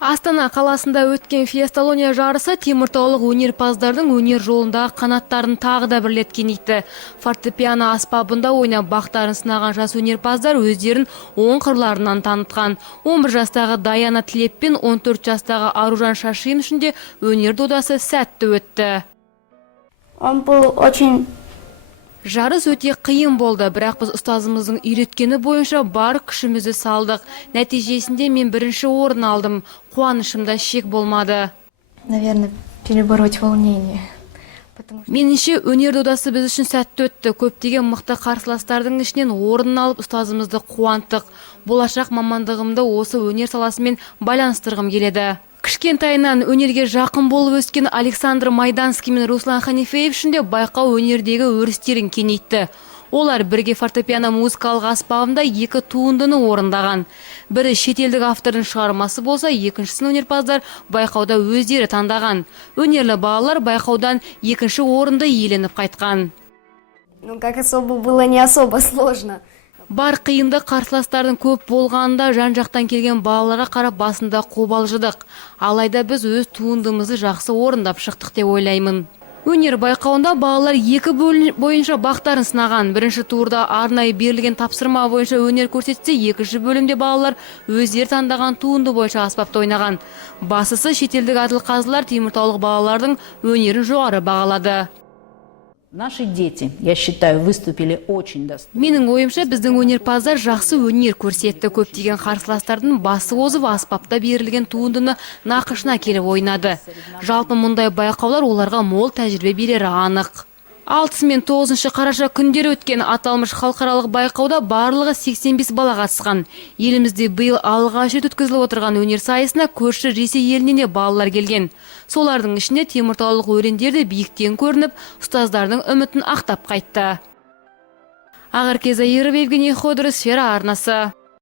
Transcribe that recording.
Астана қаласында өткен Фесталония жарысы теміртаулық өнерпаздардың өнер жолындағы қанаттарын тағы да бірлеткен итті. Фортепиано аспабында ойнап бақтарын сынаған жас өнерпаздар өздерін оң қырларынан танытқан. 11 жастағы Даяна Тілеп пен 14 жастағы Аружан Шашим үшін де өнер додасы сәтті өтті. Он был очень... Жарыс өте қиын болды, бірақ біз ұстазымыздың үйреткені бойынша бар күшімізді салдық. Нәтижесінде мен бірінші орын алдым. Қуанышымда шек болмады. Наверное, перебороть волнение. Меніңше өнер додасы біз үшін сәтті өтті. Көптеген мықты қарсыластардың ішінен орын алып ұстазымызды қуанттық. Болашақ мамандығымды осы өнер саласымен байланыстырғым келеді. Кішкентайынан өнерге жақын болып өскен Александр Майданский мен Руслан Ханифеев үшін де байқау өнердегі өрістерін кеңейтті. Олар бірге фортепиано музыкалық аспабында 2 туындыны орындаған. Бірі шетелдік автордың шығармасы болса, екіншісін өнерпаздар байқауда өздері таңдаған. Өнерлі балалар байқаудан 2-ші орынды иеленіп қайтқан. Как особо было не особо сложно. Бар қиынды қарсыластардың көп болғанда жан-жақтан келген балаларға қарап басында қобалжыдық. Алайда біз өз туындымызды жақсы орындап шықтық деп ойлаймын. Өнер байқауында балалар 2 бөлім бойынша бақтарын сынаған. Бірінші турда арнайы берілген тапсырма бойынша өнер көрсетсе, екінші бөлімде балалар өздері таңдаған туынды бойынша аспапта ойнаған. Басысы шетелдік әділқазылар теміртаулық балалардың өнерін жоғары бағалады. Наши дети, я считаю, выступили очень достойно. Менің ойымша біздің өнерпаздар жақсы өнер көрсетті. Көптеген қарсыластардың басы озып аспапта берілген туындыны нақышына келіп ойнады. Жалпы мұндай байқаулар оларға мол тәжірибе берері анық. 6 мен 9 қараша күндері өткен аталмыш халықаралық байқауда барлығы 85 бала қатысқан. Елімізде биыл алғаш рет өткізіліп отырған өнер сайысына көрші Ресей елінен де балалар келген. Солардың ішінде теміртаулық өрендер де биіктен көрініп, ұстаздардың үмітін ақтап қайтты. Ақерке Заирова, Евгений Ходоров, Сфера арнасы.